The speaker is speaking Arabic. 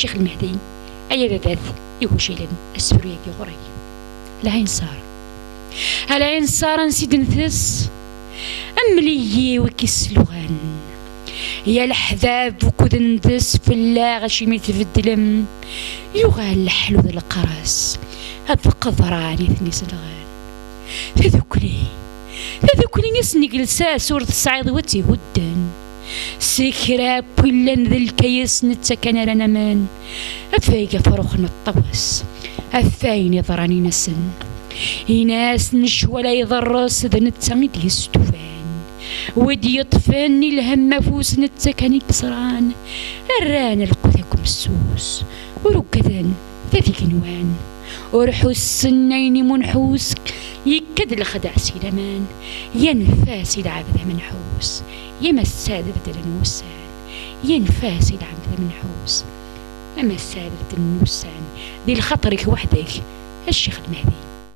الشيخ المهدي أي ذات يوشيلن السورية كي غوري العين صار نسيد نثس أمليي وكيسلوغان يا الحذاب وكود ندس في الله غشي ميتفدلم يغال الحلو ذا القراس هاد القذراني ثني سلغان تذكري نسني جلسا سورة الصعيد وتي هدن سكراب بلان ذا الكيس نتسكن لنا مان أفايق فروخنا الطوس أفاين يضراني نسن يناس نش ولا يضرس ذا نتسميد يستوفان ودي يطفني الهم فوس نتسكن يكسران الران القذاكم السوس وركذا ذاك نوان ورحوس السنين منحوس يكد الخدع سيلمان يا نفاس العبد منحوس يا مساد بدل النوسان يا نفاس العبد منحوس أما الساد بدل النوسان دي الخطرك وحدك الشيخ المهدي.